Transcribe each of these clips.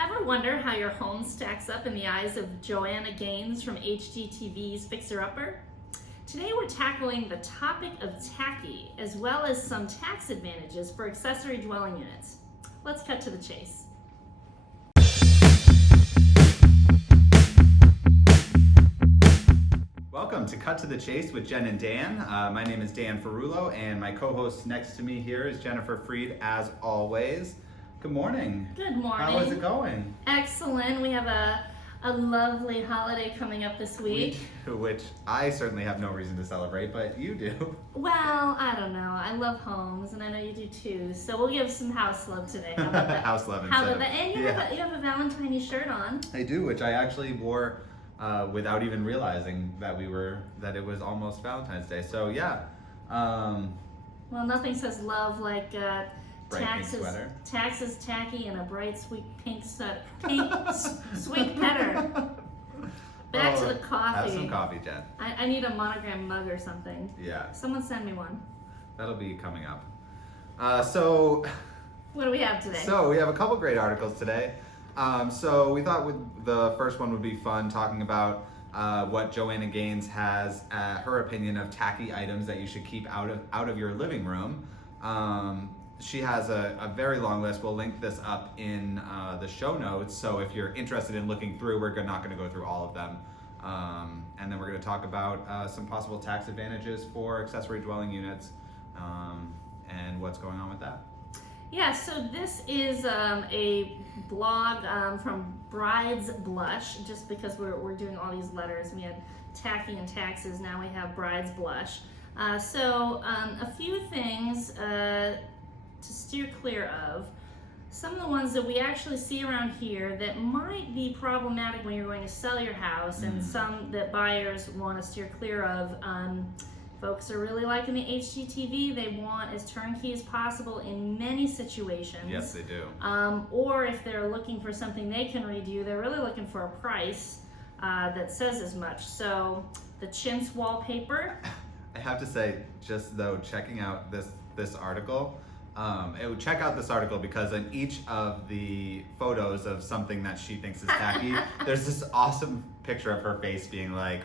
Ever wonder how your home stacks up in the eyes of Joanna Gaines from HGTV's Fixer Upper? Today we're tackling the topic of Tacky, as well as some tax advantages for accessory dwelling units. Let's cut to the chase. Welcome to Cut to the Chase with Jen and Dan. My name is Dan Ferullo, and my co-host next to me here is Jennifer Freed, as always. Good morning. Good morning. How is it going? Excellent. We have a lovely holiday coming up this week. Which I certainly have no reason to celebrate, but you do. Well, I don't know. I love homes, and I know you do too. So we'll give some house love today. How about that? House love. How about that? And you have a Valentine shirt on. I do, which I actually wore without even realizing that it was almost Valentine's Day. So yeah. Well, nothing says love like taxes, tacky, and a bright, sweet pink sweet petter. Back to the coffee. Have some coffee, Jen. I need a monogram mug or something. Yeah. Someone send me one. That'll be coming up. So. What do we have today? So we have a couple great articles today. So we thought the first one would be fun, talking about what Joanna Gaines has, her opinion of tacky items that you should keep out of your living room. She has a very long list. We'll link this up in the show notes. So if you're interested in looking through, we're not going to go through all of them. And then we're going to talk about some possible tax advantages for accessory dwelling units and what's going on with that. Yeah, so this is a blog from Bride's Blush, just because we're doing all these letters. We had tacky and taxes, now we have Bride's Blush. So a few things to steer clear of. Some of the ones that we actually see around here that might be problematic when you're going to sell your house, and some that buyers want to steer clear of. Folks are really liking the HGTV. They want as turnkey as possible in many situations. Yes, they do. Or if they're looking for something they can redo, they're really looking for a price that says as much. So the chintz wallpaper. I have to say, just though, checking out this article, check out this article because in each of the photos of something that she thinks is tacky, there's this awesome picture of her face being like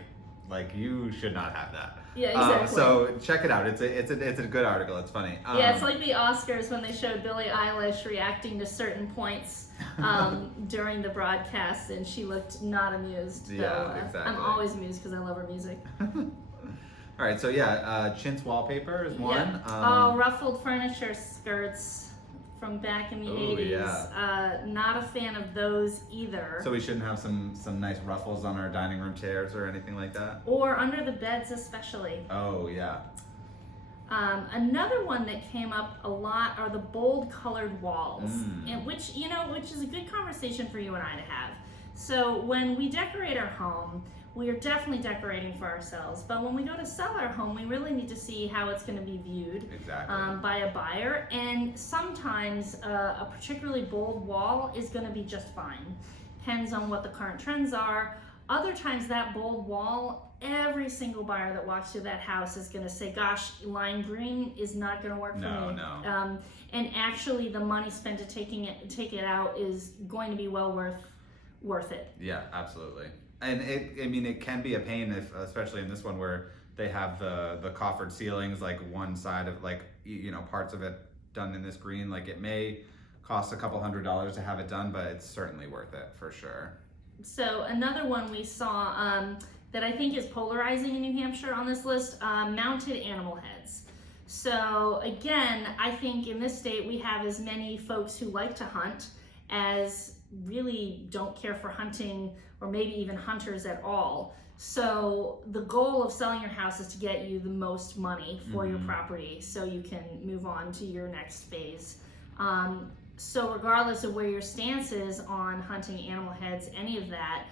you should not have that. Yeah, exactly. So check it out. It's a good article. It's funny. Yeah, it's like the Oscars when they showed Billie Eilish reacting to certain points during the broadcast, and she looked not amused. Yeah, exactly. I'm always amused because I love her music. All right, so yeah, chintz wallpaper is one. Yeah. Ruffled furniture skirts from back in the 80s. Yeah. Not a fan of those either. So we shouldn't have some nice ruffles on our dining room chairs or anything like that? Or under the beds especially. Oh, yeah. Another one that came up a lot are the bold colored walls, and which is a good conversation for you and I to have. So when we decorate our home, we are definitely decorating for ourselves, but when we go to sell our home, we really need to see how it's going to be viewed by a buyer, and sometimes a particularly bold wall is going to be just fine. Depends on what the current trends are. Other times that bold wall, every single buyer that walks through that house is going to say, gosh, lime green is not going to work for me. No. And actually the money spent to take it out is going to be well worth it. Yeah, absolutely. And it can be a pain, especially in this one where they have the coffered ceilings, like one side of parts of it done in this green. Like it may cost a couple $100s to have it done, but it's certainly worth it for sure. So another one we saw that I think is polarizing in New Hampshire on this list, mounted animal heads. So again, I think in this state we have as many folks who like to hunt as really don't care for hunting, or maybe even hunters at all. So the goal of selling your house is to get you the most money for your property so you can move on to your next phase. So regardless of where your stance is on hunting animal heads, any of that,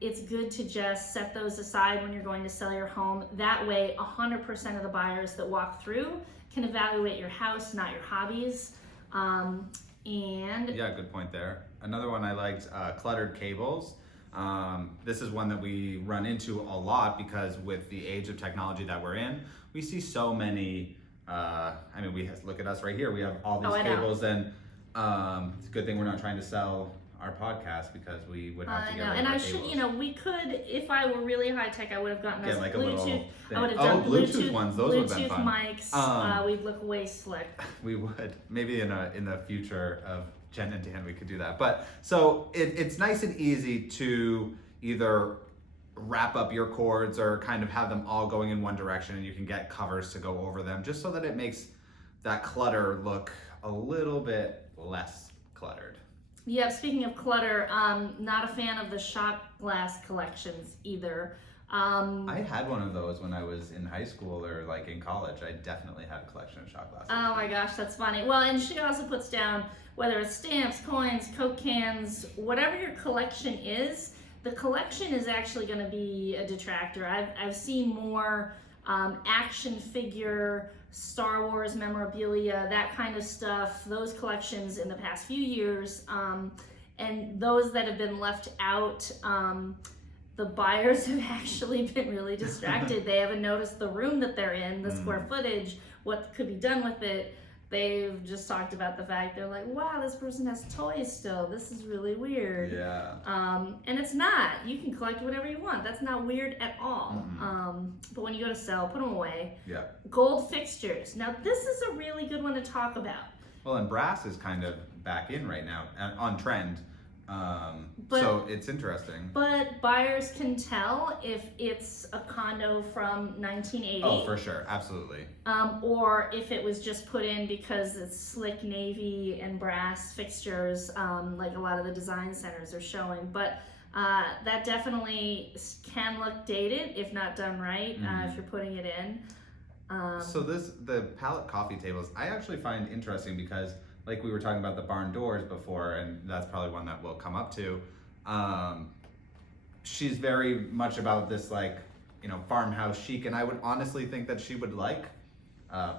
it's good to just set those aside when you're going to sell your home. That way 100% of the buyers that walk through can evaluate your house, not your hobbies. Yeah, good point there. Another one I liked, cluttered cables. This is one that we run into a lot because with the age of technology that we're in, we see so many, look at us right here. We have all these cables, and it's a good thing we're not trying to sell our podcast because we would have to I get know, rid and of I the should, cables. you know, we could, if I were really high tech, I would have gotten Get us like a little Bluetooth. thing. I would have Oh, done Bluetooth ones, those would've been Bluetooth fun. mics. We'd look way slick. We would. Maybe in the future of Jen and Dan we could do that. But so it's nice and easy to either wrap up your cords or kind of have them all going in one direction, and you can get covers to go over them just so that it makes that clutter look a little bit less cluttered. Yeah, speaking of clutter, not a fan of the Shockblast Collections either. I had one of those when I was in high school or like in college. I definitely had a collection of shot glasses. Oh my gosh, that's funny. Well, and she also puts down whether it's stamps, coins, Coke cans, whatever your collection is, the collection is actually going to be a detractor. I've seen more action figure, Star Wars memorabilia, that kind of stuff, those collections in the past few years, and those that have been left out, the buyers have actually been really distracted. They haven't noticed the room that they're in, the square footage, what could be done with it. They've just talked about the fact they're like, wow, this person has toys still. This is really weird. Yeah. And it's not. You can collect whatever you want. That's not weird at all. But when you go to sell, put them away. Yeah. Gold fixtures. Now, this is a really good one to talk about. Well, and brass is kind of back in right now, on trend. So it's interesting. But buyers can tell if it's a condo from 1980. Oh, for sure. Absolutely. Or if it was just put in because it's slick navy and brass fixtures, like a lot of the design centers are showing. But that definitely can look dated if not done right, if you're putting it in. So the pallet coffee tables, I actually find interesting because like we were talking about the barn doors before, and that's probably one that we'll come up to. She's very much about this, like, you know, farmhouse chic, and I would honestly think that she would like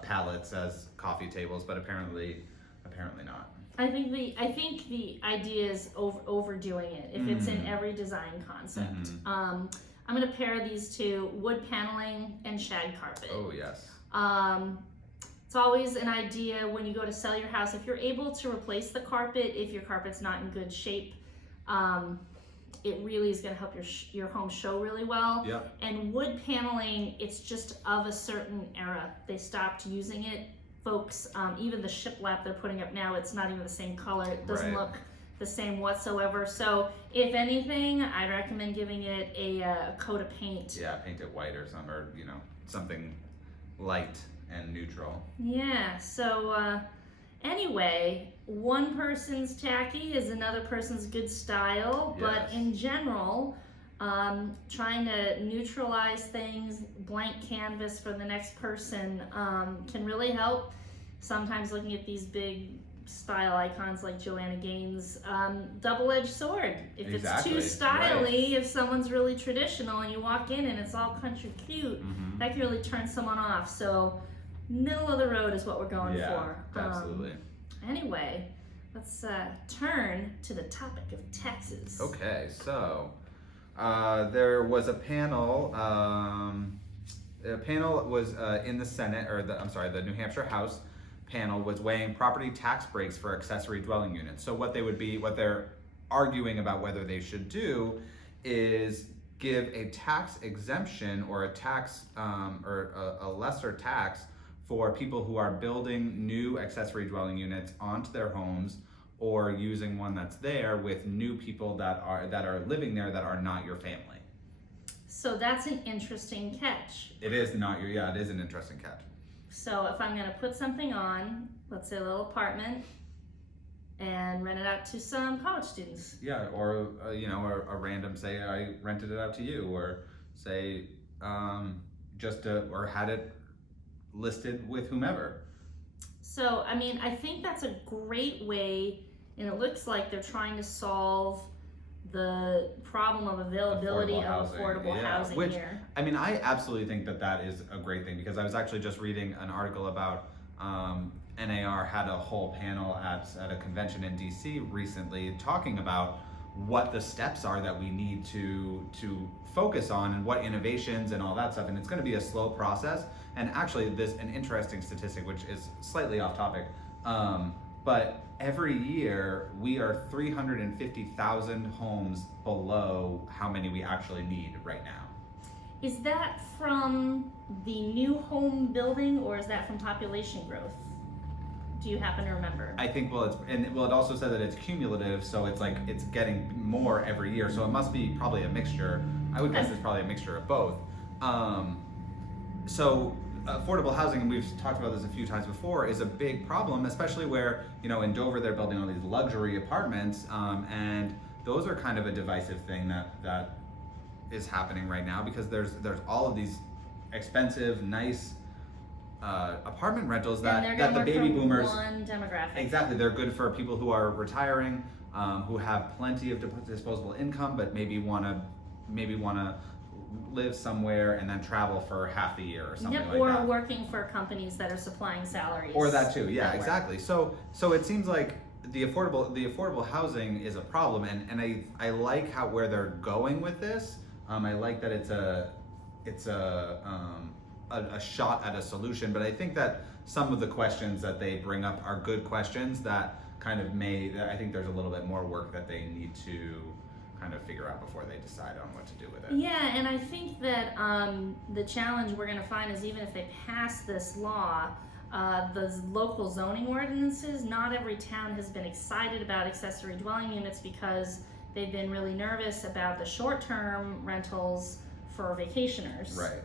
pallets as coffee tables, but apparently not. I think the idea is overdoing it. If it's in every design concept, I'm going to pair these two: wood paneling and shag carpet. Oh yes. It's always an idea when you go to sell your house, if you're able to replace the carpet, if your carpet's not in good shape, it really is going to help your home show really well. Yep. And wood paneling, it's just of a certain era. They stopped using it. Folks, even the shiplap they're putting up now, it's not even the same color. It doesn't look the same whatsoever. So if anything, I'd recommend giving it a coat of paint. Yeah, paint it white or something, or you know, something light and neutral. Yeah, so anyway, one person's tacky is another person's good style, but in general, trying to neutralize things, blank canvas for the next person can really help. Sometimes looking at these big style icons like Joanna Gaines, double-edged sword. If it's too styly, if someone's really traditional and you walk in and it's all country cute, that can really turn someone off. So middle of the road is what we're going for. Absolutely. Anyway, let's turn to the topic of taxes. Okay, so there was a panel. The panel was in the Senate, or the New Hampshire House panel was weighing property tax breaks for accessory dwelling units. So what they're arguing about whether they should do is give a tax exemption or a tax or a lesser tax for people who are building new accessory dwelling units onto their homes or using one that's there with new people that are living there that are not your family. So that's an interesting catch. It is not it is an interesting catch. So if I'm gonna put something on, let's say a little apartment, and rent it out to some college students. Yeah, or a random, say I rented it out to you, or say or had it listed with whomever. So, I mean, I think that's a great way, and it looks like they're trying to solve the problem of availability of affordable housing here. I mean, I absolutely think that is a great thing, because I was actually just reading an article about NAR had a whole panel at a convention in DC recently talking about what the steps are that we need to focus on and what innovations and all that stuff, and it's going to be a slow process. And actually an interesting statistic, which is slightly off topic, but every year we are 350,000 homes below how many we actually need right now. Is that from the new home building, or is that from population growth? Do you happen to remember? I think, it also said that it's cumulative, so it's like it's getting more every year, so it must be probably a mixture. I would guess it's probably a mixture of both. So affordable housing, and we've talked about this a few times before, is a big problem, especially where, in Dover they're building all these luxury apartments, and those are kind of a divisive thing that is happening right now, because there's all of these expensive, nice apartment rentals that the baby boomers. One demographic. Exactly, they're good for people who are retiring, who have plenty of disposable income, but maybe want to live somewhere and then travel for half the year or something like that. Or working for companies that are supplying salaries. Or that too, yeah, exactly. So it seems like the affordable housing is a problem, and I like where they're going with this. I like that it's a shot at a solution, but I think that some of the questions that they bring up are good questions that I think there's a little bit more work that they need to kind of figure out before they decide on what to do with it. Yeah, and I think that the challenge we're going to find is, even if they pass this law, the local zoning ordinances, not every town has been excited about accessory dwelling units because they've been really nervous about the short-term rentals for vacationers. Right.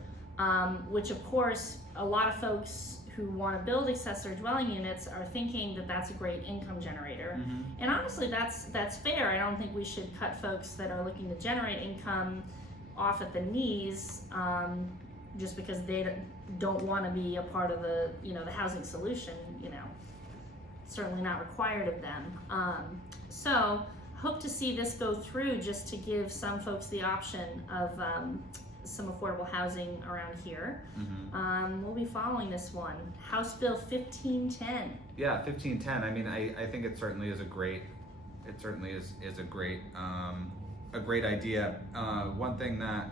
Which of course, a lot of folks who want to build accessory dwelling units are thinking that that's a great income generator. Mm-hmm. And honestly, that's fair. I don't think we should cut folks that are looking to generate income off at the knees just because they don't want to be a part of the housing solution. Certainly not required of them. So hope to see this go through, just to give some folks the option of some affordable housing around here. Mm-hmm. We'll be following this one. House Bill 1510. Yeah, 1510. I mean, I think it certainly is a great a great idea. One thing that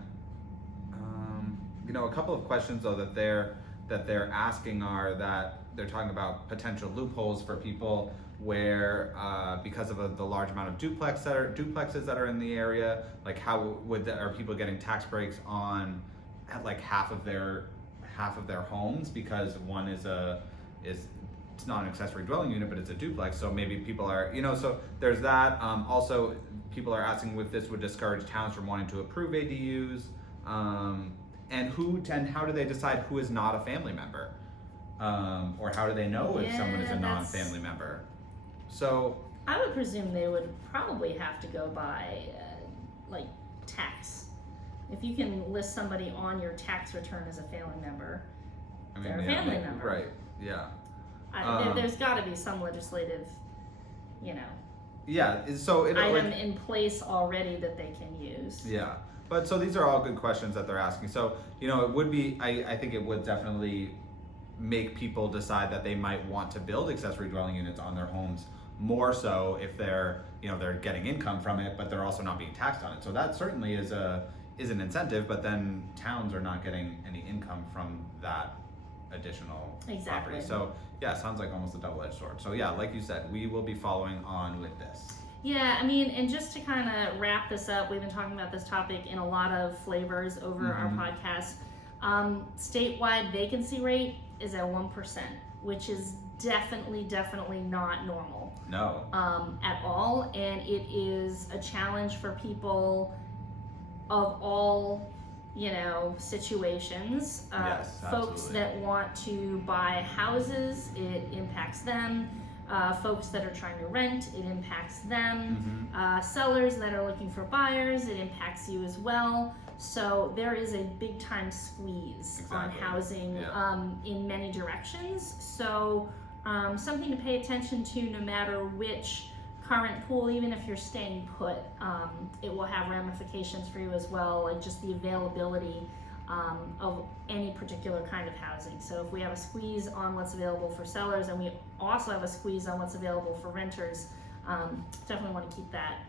a couple of questions though that they're asking are that they're talking about potential loopholes for people where because of the large amount of duplexes that are in the area, like how are people getting tax breaks on at like half of their homes, because one is it's not an accessory dwelling unit, but it's a duplex, so maybe people are so there's that. Also, people are asking if this would discourage towns from wanting to approve ADUs, and how do they decide who is not a family member, or how do they know if someone is a non-family member? So I would presume they would probably have to go by like tax. If you can list somebody on your tax return as a family member, they're a family member. Right, yeah. There's got to be some legislative, yeah, so item in place already that they can use. Yeah, but so these are all good questions that they're asking. So, it would be, I think it would definitely make people decide that they might want to build accessory dwelling units on their homes, more so if they're getting income from it, but they're also not being taxed on it. So that certainly is an incentive, but then towns are not getting any income from that additional property. So yeah, sounds like almost a double-edged sword. So yeah, like you said, we will be following on with this. Yeah, I mean, and just to kind of wrap this up, we've been talking about this topic in a lot of flavors over our podcast. Statewide vacancy rate is at 1%, which is definitely not normal. No. At all, and it is a challenge for people of all, situations. Yes, folks that want to buy houses, it impacts them. Folks that are trying to rent, it impacts them. Mm-hmm. Sellers that are looking for buyers, it impacts you as well. So there is a big time squeeze on housing in many directions. So something to pay attention to, no matter which current pool, even if you're staying put, it will have ramifications for you as well, like just the availability of any particular kind of housing. So if we have a squeeze on what's available for sellers, and we also have a squeeze on what's available for renters, definitely want to keep that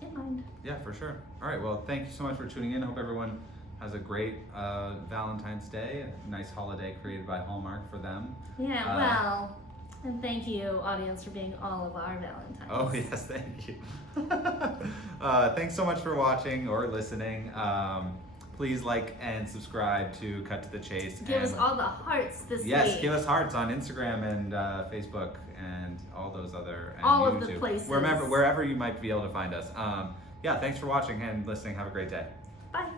in mind. Yeah, for sure. All right, well, thank you so much for tuning in. I hope everyone has a great Valentine's Day, a nice holiday created by Hallmark for them. Yeah, well, And thank you, audience, for being all of our Valentines. Oh, yes, thank you. Thanks so much for watching or listening. Please like and subscribe to Cut to the Chase. Give us all the hearts this week. Yes, give us hearts on Instagram and Facebook and all those other, and all YouTube. of the places. Wherever you might be able to find us. Yeah, thanks for watching and listening. Have a great day. Bye.